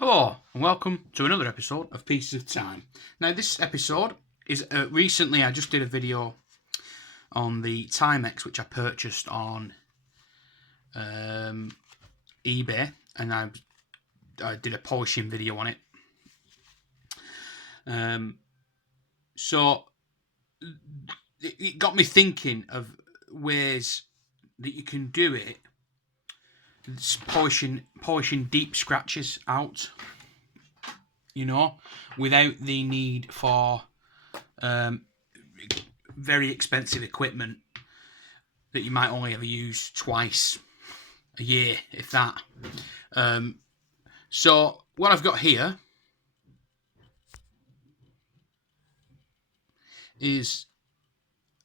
Hello and welcome to another episode of Pieces of Time. Now this episode is recently I just did a video on the timex which I purchased on eBay, and I did a polishing video on it. So it got me thinking of ways that you can do it. It's polishing deep scratches out, without the need for very expensive equipment that you might only ever use twice a year, if that. So what I've got here is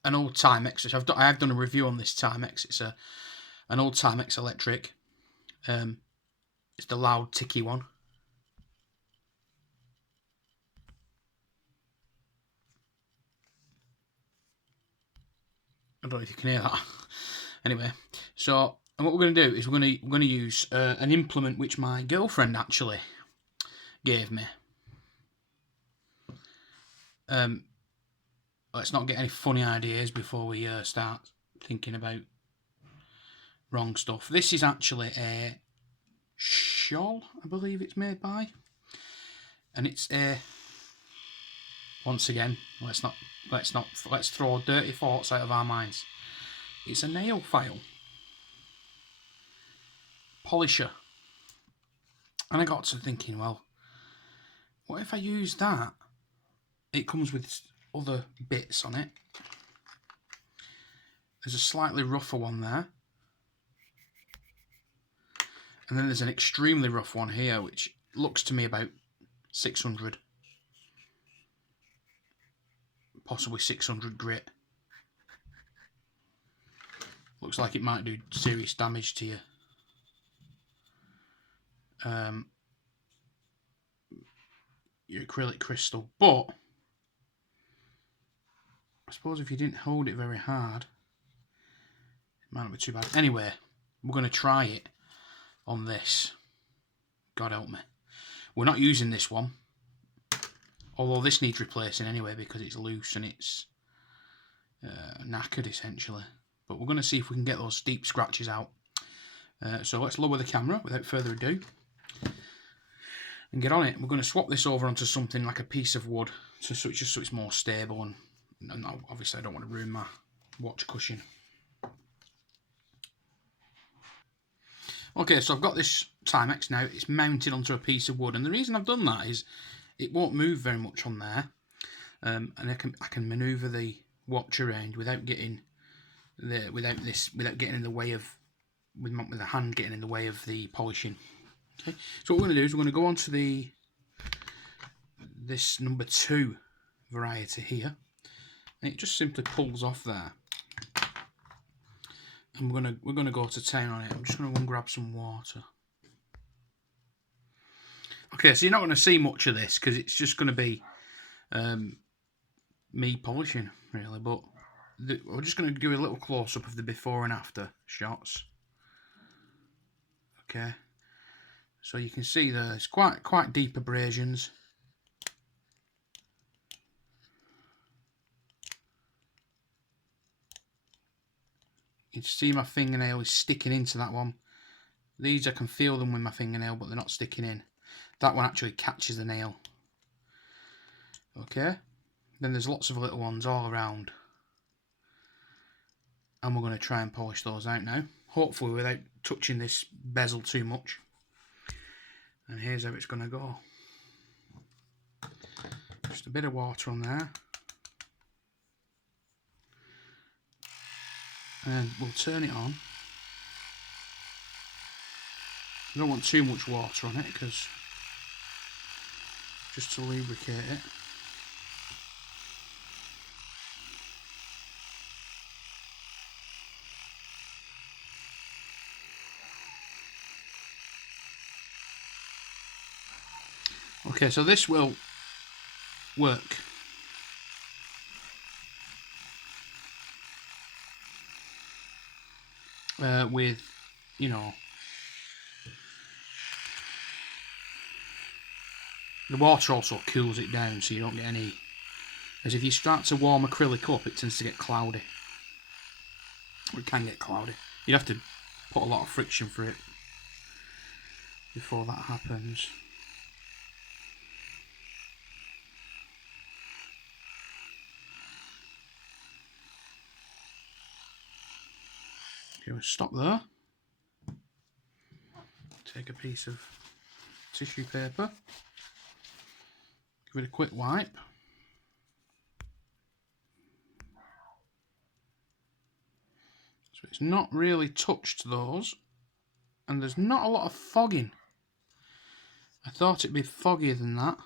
an old Timex, which I have done a review on this Timex. It's an old Timex electric. It's the loud ticky one. I don't know if you can hear that. Anyway, so what we're going to do is we're going to use an implement which my girlfriend actually gave me. Let's not get any funny ideas before we start thinking about wrong stuff. This is actually a shawl, I believe it's made by, and it's a, once again, let's throw dirty thoughts out of our minds. It's a nail file polisher, and I got to thinking, well, what if I use that? It comes with other bits on it. There's a slightly rougher one there, and then there's an extremely rough one here, which looks to me about 600, possibly 600 grit. Looks like it might do serious damage to you. Your acrylic crystal, but I suppose if you didn't hold it very hard, it might not be too bad. Anyway, we're going to try it on this. God help me. We're not using this one, although this needs replacing anyway because it's loose and it's knackered essentially. But we're going to see if we can get those deep scratches out. So let's lower the camera without further ado and get on it. We're going to swap this over onto something like a piece of wood, so it's more stable, and obviously I don't want to ruin my watch cushion. Okay, so I've got this Timex now. It's mounted onto a piece of wood, and the reason I've done that is it won't move very much on there, and I can manoeuvre the watch around without getting in the way of with the hand getting in the way of the polishing. Okay, so what we're going to do is we're going to go on to this number 2 variety here, and it just simply pulls off there. And we're gonna go to town on it. I'm just gonna go and grab some water. Okay, so you're not gonna see much of this because it's just gonna be me polishing really, but we're just gonna give a little close up of the before and after shots. Okay, so you can see there's quite deep abrasions. You can see my fingernail is sticking into that one. These I can feel them with my fingernail, but they're not sticking in. That one actually catches the nail. Okay, then there's lots of little ones all around, and we're going to try and polish those out now, hopefully without touching this bezel too much. And here's how it's going to go. Just a bit of water on there, and we'll turn it on. I don't want too much water on it because just to lubricate it. Okay, so this will work. With, The water also cools it down so you don't get any... As if you start to warm acrylic up, it tends to get cloudy. Or it can get cloudy. You'd have to put a lot of friction for it before that happens. Okay, we'll stop there. Take a piece of tissue paper. Give it a quick wipe. So it's not really touched those, and there's not a lot of fogging. I thought it'd be foggier than that.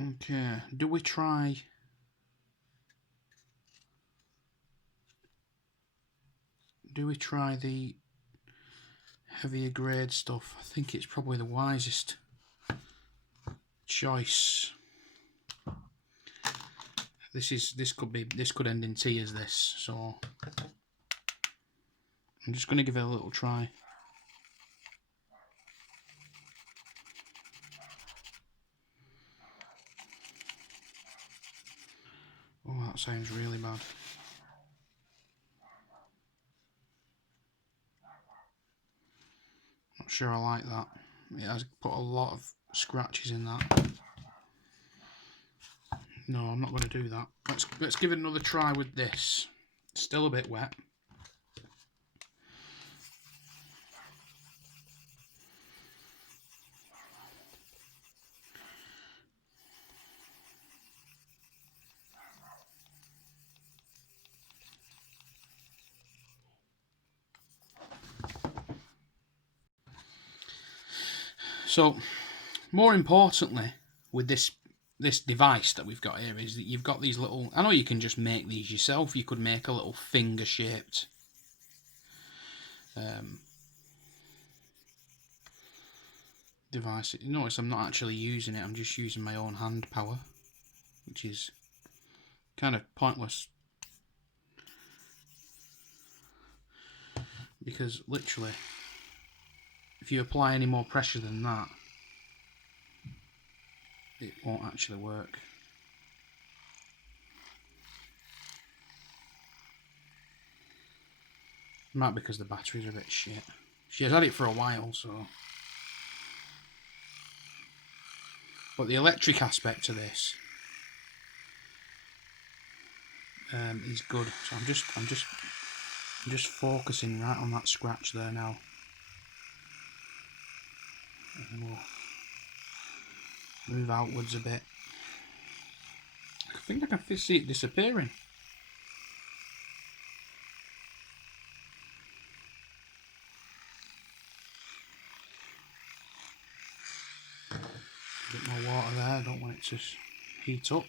Okay, do we try the heavier grade stuff? I think it's probably the wisest choice. This could end in tears, this, so I'm just going to give it a little try. Oh, that sounds really bad. Not sure I like that. It has put a lot of scratches in that. No, I'm not going to do that. Let's give it another try with this. Still a bit wet. So, more importantly, with this device that we've got here is that you've got these little... I know you can just make these yourself. You could make a little finger-shaped device. You notice I'm not actually using it. I'm just using my own hand power, which is kind of pointless. Because literally, if you apply any more pressure than that, it won't actually work. Might be because the batteries are a bit shit. She has had it for a while, so... But the electric aspect to this is good. So I'm just focusing right on that scratch there now. And we'll move outwards a bit. I think I can see it disappearing. A bit more water there, I don't want it to heat up.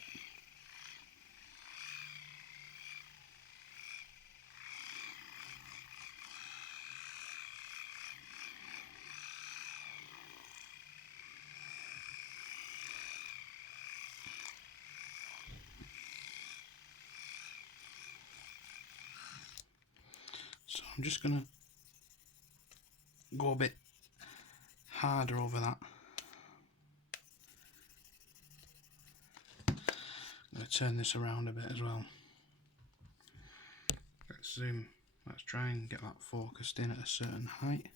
So I'm just going to go a bit harder over that. I'm going to turn this around a bit as well. Let's zoom. Let's try and get that focused in at a certain height.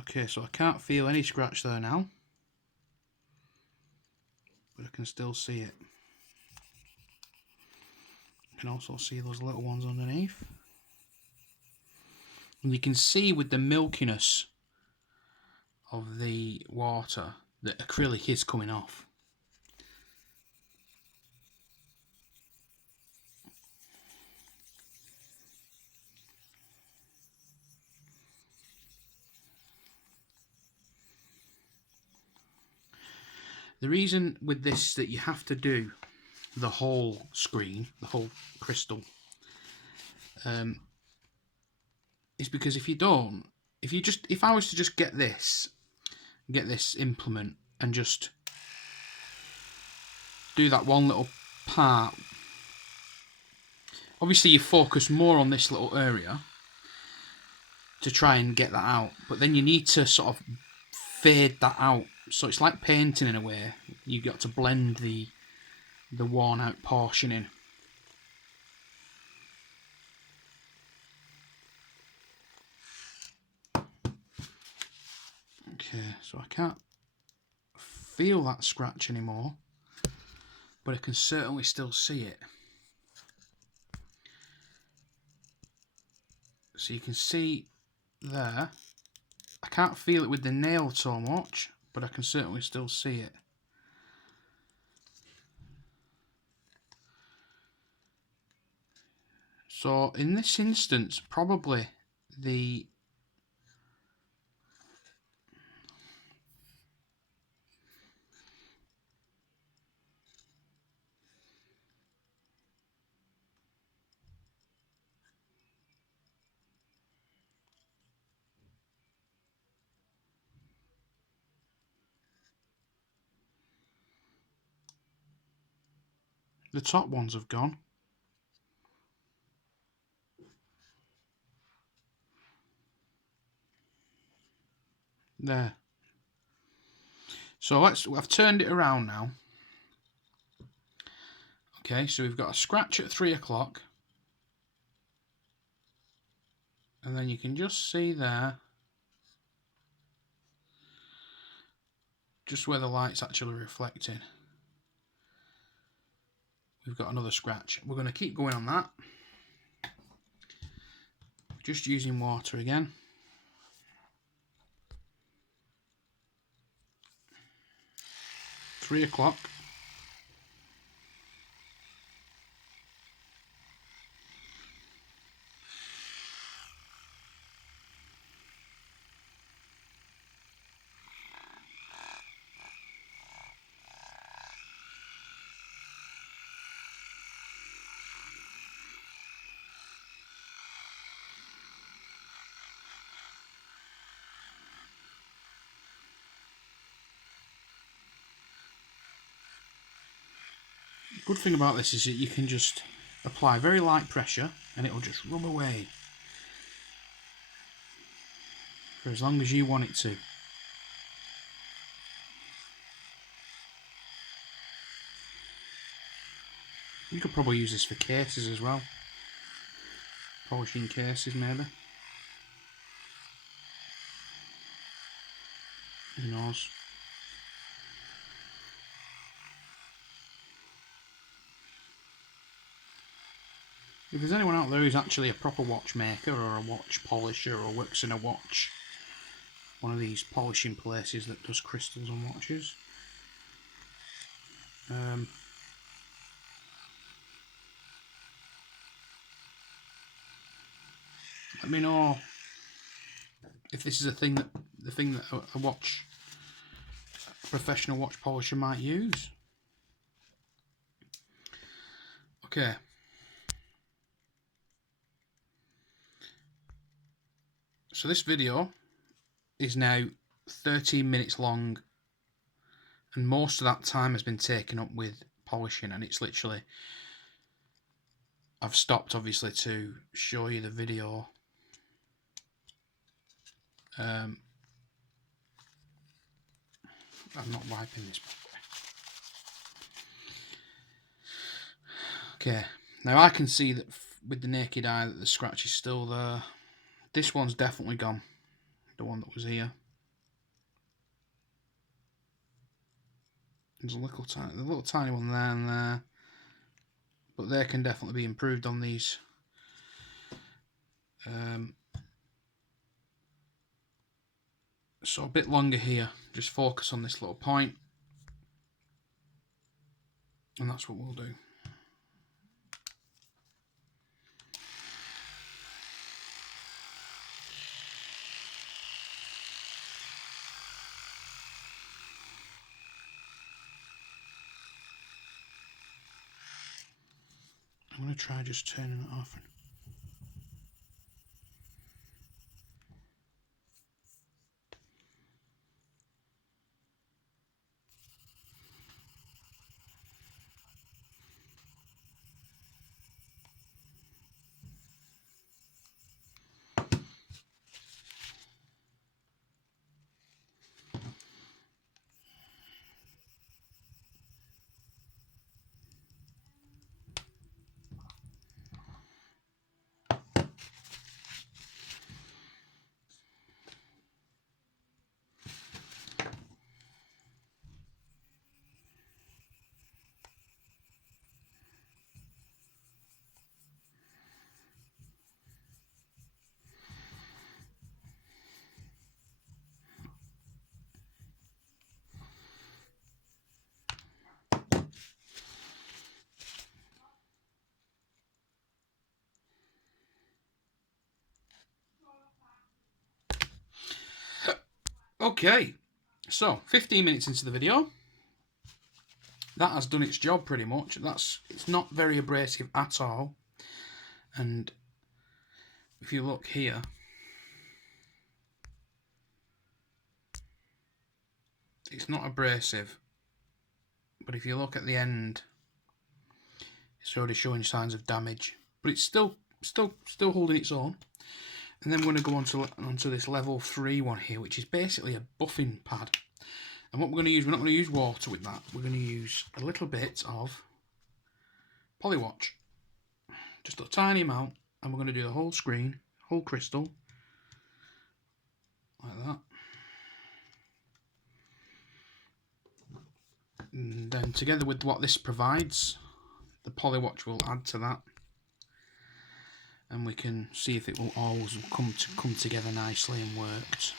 Okay, so I can't feel any scratch there now, but I can still see it. You can also see those little ones underneath. And you can see with the milkiness of the water that acrylic is coming off. The reason with this that you have to do the whole screen, the whole crystal, is because if you don't, if I was to just get this implement and just do that one little part obviously you focus more on this little area to try and get that out, but then you need to sort of fade that out. So it's like painting in a way. You've got to blend the worn out portion in. Okay, so I can't feel that scratch anymore, but I can certainly still see it. So you can see there, I can't feel it with the nail so much, but I can certainly still see it. So in this instance, probably the top ones have gone. There. So I've turned it around now. Okay, so we've got a scratch at 3 o'clock. And then you can just see there, just where the light's actually reflecting, we've got another scratch. We're going to keep going on that. Just using water again. 3 o'clock. Good thing about this is that you can just apply very light pressure and it will just rub away for as long as you want it to. You could probably use this for cases as well. Polishing cases maybe. Who knows? If there's anyone out there who's actually a proper watchmaker or a watch polisher or works in a watch, one of these polishing places that does crystals on watches, let me know if this is the thing that a professional watch polisher might use. Okay. So this video is now 13 minutes long, and most of that time has been taken up with polishing, and it's literally, I've stopped obviously to show you the video. I'm not wiping this properly. Okay, now I can see that with the naked eye that the scratch is still there. This one's definitely gone, the one that was here. There's a little tiny one there and there, but they can definitely be improved on these. So a bit longer here, just focus on this little point, and that's what we'll do. I'm going to try just turning it off. Okay, so 15 minutes into the video. That has done its job pretty much. It's not very abrasive at all. And if you look here, it's not abrasive. But if you look at the end, it's already showing signs of damage. But it's still holding its own. And then we're going to go onto this level 3 one here, which is basically a buffing pad. And what we're going to use, we're not going to use water with that. We're going to use a little bit of Polywatch. Just a tiny amount. And we're going to do the whole screen, whole crystal. Like that. And then together with what this provides, the Polywatch will add to that. And we can see if it will always come together nicely and worked.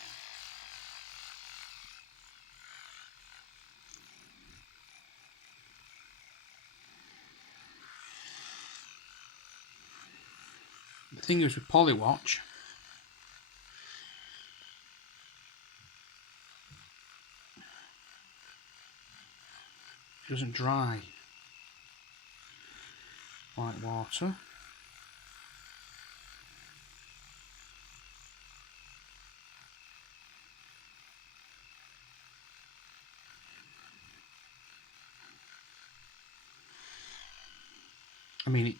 The thing is with Polywatch, it doesn't dry like water. I mean,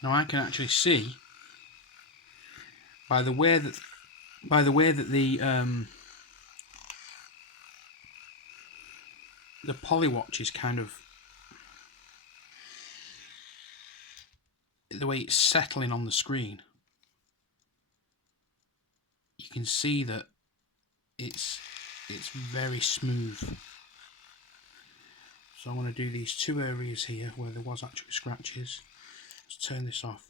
now I can actually see by the way that the Polywatch is kind of, the way it's settling on the screen, you can see that it's very smooth. So I want to do these two areas here where there was actually scratches. Let's turn this off.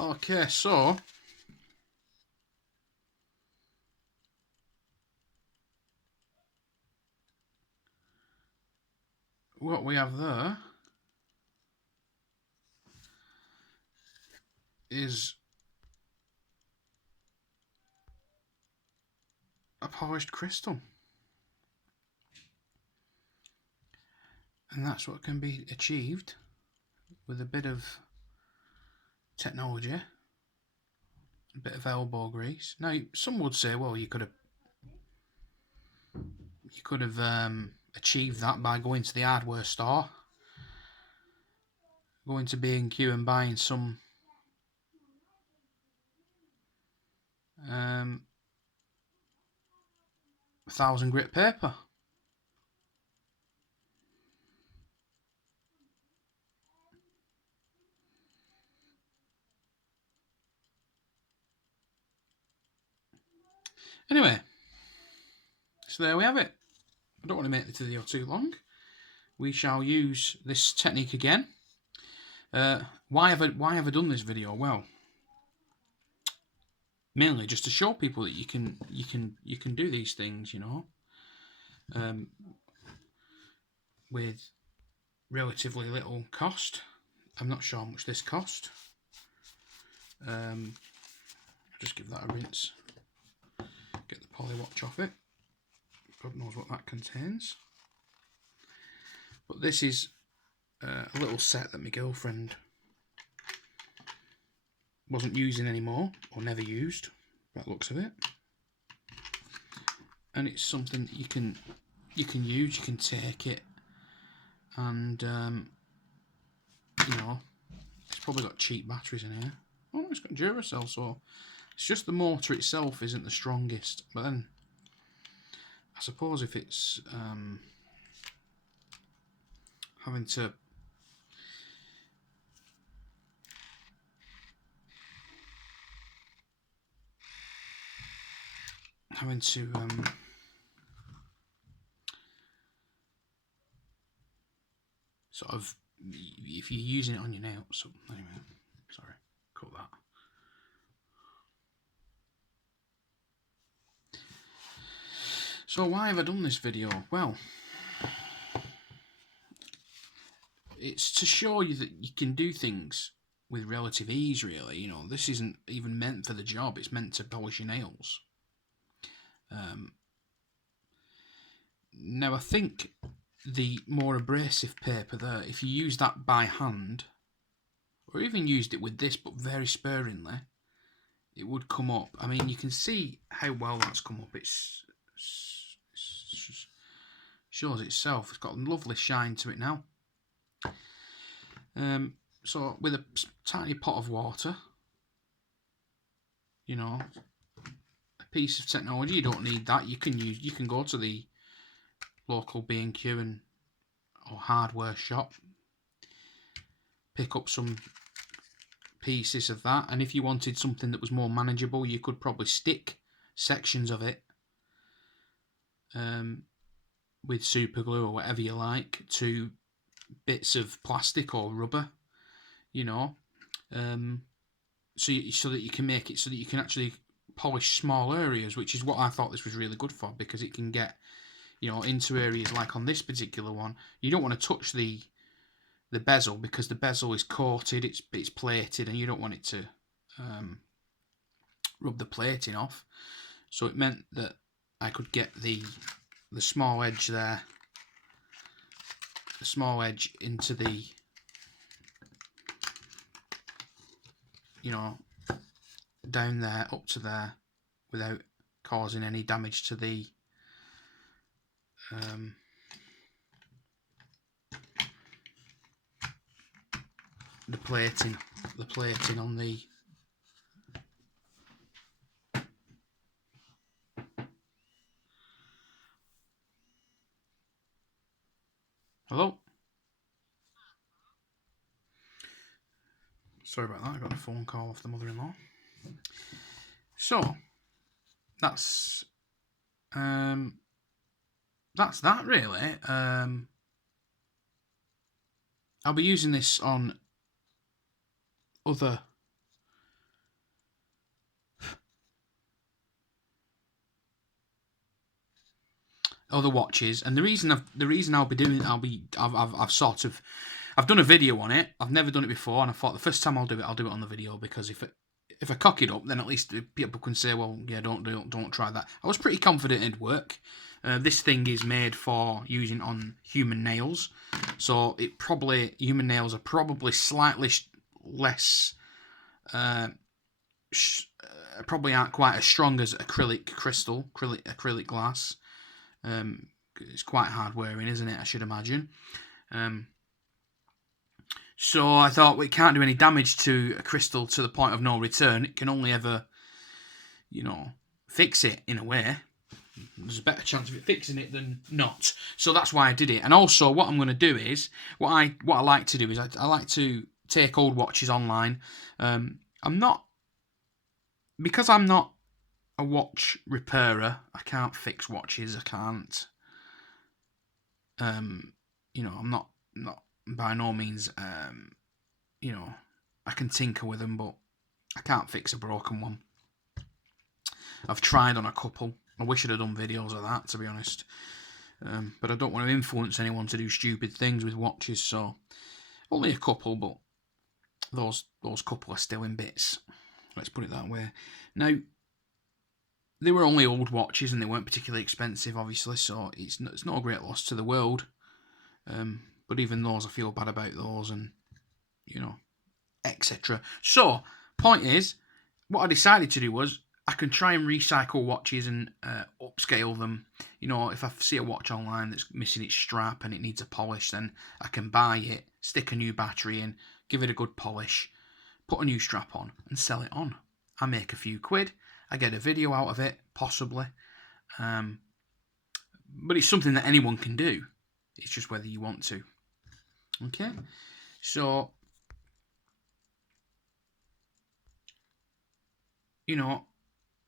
Okay, so what we have there is a polished crystal. And that's what can be achieved with a bit of technology, a bit of elbow grease. Now, some would say, well, you could have achieved that by going to the hardware store, going to B&Q and buying some 1,000 grit paper. Anyway, so there we have it. I don't want to make the video too long. We shall use this technique again. Why have I done this video? Well, mainly just to show people that you can do these things, you know, with relatively little cost. I'm not sure how much this cost. I'll just give that a rinse. poly watch off it. God knows what that contains. But this is a little set that my girlfriend wasn't using anymore, or never used, by the looks of it. And it's something that you can use. You can take it, and you know, it's probably got cheap batteries in here. Oh, it's got Duracell, so it's just the motor itself isn't the strongest. But then, I suppose if it's having to sort of, if you're using it on your nails. So anyway, sorry, cut that. So why have I done this video? Well, it's to show you that you can do things with relative ease, really. You know, this isn't even meant for the job. It's meant to polish your nails. Now, I think the more abrasive paper there, if you use that by hand, or even used it with this, but very sparingly, it would come up. I mean, you can see how well that's come up. It shows itself. It's got a lovely shine to it now. So with a tiny pot of water, you know, a piece of technology, you don't need that. You can go to the local B&Q or hardware shop, pick up some pieces of that, and if you wanted something that was more manageable, you could probably stick sections of it with super glue or whatever you like to bits of plastic or rubber, you know, so that you can make it so that you can actually polish small areas, which is what I thought this was really good for, because it can get, you know, into areas like on this particular one. You don't want to touch the bezel, because the bezel is coated, it's plated, and you don't want it to rub the plating off. So it meant that I could get the small edge there, the small edge into the, you know, down there up to there, without causing any damage to the plating on the hello. Sorry about that, I got a phone call off the mother-in-law. So that's that really. I'll be using this on other watches, and the reason I'll be doing, I've done a video on it. I've never done it before, and I thought the first time I'll do it on the video, because if I cock it up, then at least people can say, well, yeah, don't try that. I was pretty confident it'd work. This thing is made for using on human nails, so human nails are probably slightly less, probably aren't quite as strong as acrylic glass. It's quite hard wearing, isn't it? I should imagine. So I thought, well, it can't do any damage to a crystal to the point of no return. It can only ever, you know, fix it in a way. There's a better chance of it fixing it than not. So that's why I did it. And also, what I'm going to do is, what I like to do is, I like to take old watches online. Because I'm not a watch repairer, I can't fix watches. I can't. You know, I'm not by no means. You know, I can tinker with them, but I can't fix a broken one. I've tried on a couple. I wish I'd have done videos of that, to be honest. But I don't want to influence anyone to do stupid things with watches, so only a couple, but those couple are still in bits. Let's put it that way. Now, they were only old watches and they weren't particularly expensive, obviously, so it's not a great loss to the world. But even those, I feel bad about those, and etc. So, point is, what I decided to do was I can try and recycle watches and upscale them. If I see a watch online that's missing its strap and it needs a polish, then I can buy it, stick a new battery in, give it a good polish, put a new strap on, and sell it on. I make a few quid. I get a video out of it, possibly. But it's something that anyone can do. It's just whether you want to. Okay? So,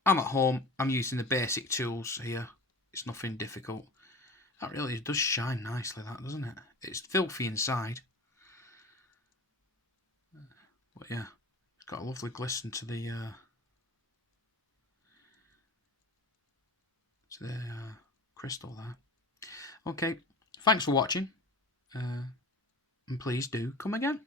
I'm at home. I'm using the basic tools here. It's nothing difficult. That really does shine nicely, that, doesn't it? It's filthy inside. But yeah, it's got a lovely glisten to the crystal there. Okay, thanks for watching. And please do come again.